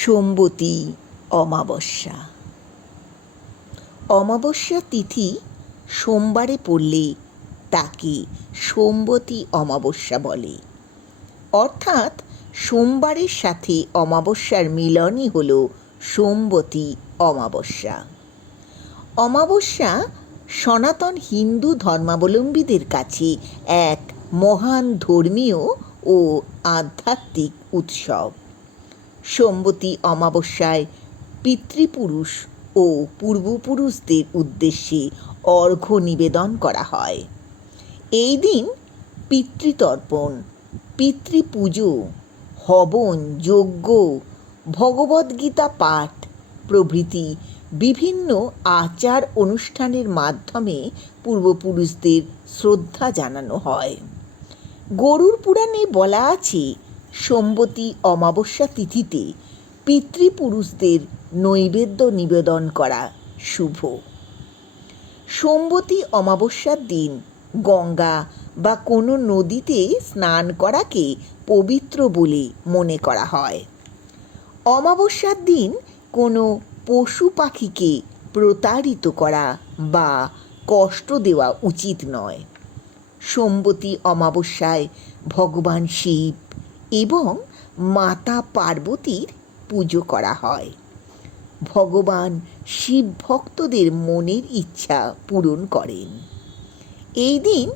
সোমবতী অমাবস্যা। অমাবস্যা তিথি সোমবারে পড়লে তাকে সোমবতী অমাবস্যা বলে। অর্থাৎ সোমবারের সাথে অমাবস্যার মিলনই হল সোমবতী অমাবস্যা। অমাবস্যা সনাতন হিন্দু ধর্মাবলম্বীদের কাছে এক মহান ধর্মীয় ও আধ্যাত্মিক উৎসব। সোমবতী অমাবস্যায় পিতৃপুরুষ ও পূর্বপুরুষদের উদ্দেশ্যে অর্ঘ্য নিবেদন করা হয়। এই দিন পিতৃতর্পণ, পিতৃপুজো, হবন, যজ্ঞ ভগবদ্গীতা পাঠ প্রভৃতি বিভিন্ন আচার অনুষ্ঠানের মাধ্যমে পূর্বপুরুষদের শ্রদ্ধা জানানো হয়। গরুর পুরাণে বলা আছে সোমবতী অমাবস্যা তিথিতে পিতৃপুরুষদের নৈবেদ্য নিবেদন করা শুভ। সোমবতী অমাবস্যার দিন গঙ্গা বা কোনো নদীতে স্নান করাকে পবিত্র বলে মনে করা হয়। অমাবস্যার দিন কোনো পশু পাখিকে প্রতারিত করা বা কষ্ট দেওয়া উচিত নয়। সোমবতী অমাবস্যায় ভগবান শিব এবং মাতা পার্বতীর পুজো করা হয়। ভগবান শিব ভক্তদের মনের ইচ্ছা পূরণ করেন। এই দিন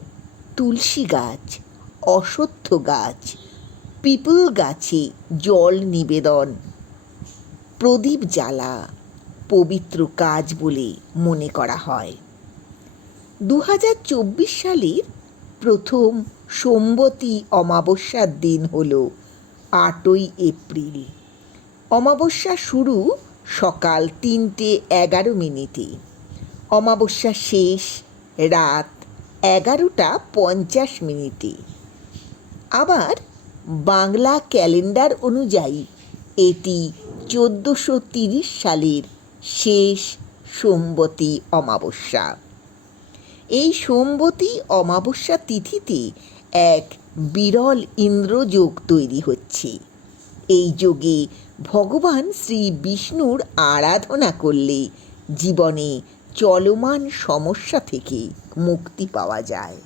তুলসী গাছ, অশ্বত্থ গাছ, পিপল গাছে জল নিবেদন, প্রদীপ জ্বালা, পবিত্র কাজ বলে মনে করা হয়। দু হাজার চব্বিশ সালের প্রথম সোমবতী অমাবস্যার দিন হল আটই এপ্রিল। অমাবস্যা শুরু সকাল তিনটে এগারো মিনিটে। অমাবস্যা শেষ রাত এগারোটা পঞ্চাশ মিনিটে। আবার বাংলা ক্যালেন্ডার অনুযায়ী এটি চোদ্দোশো তিরিশ সালের শেষ সোমবতী অমাবস্যা। এই সোমবতী অমাবস্যা তিথিতে এক বিরল ইন্দ্রযোগ তৈরি হচ্ছে। এই যোগে ভগবান শ্রী বিষ্ণুর আরাধনা করলে জীবনে চলমান সমস্যা থেকে মুক্তি পাওয়া যায়।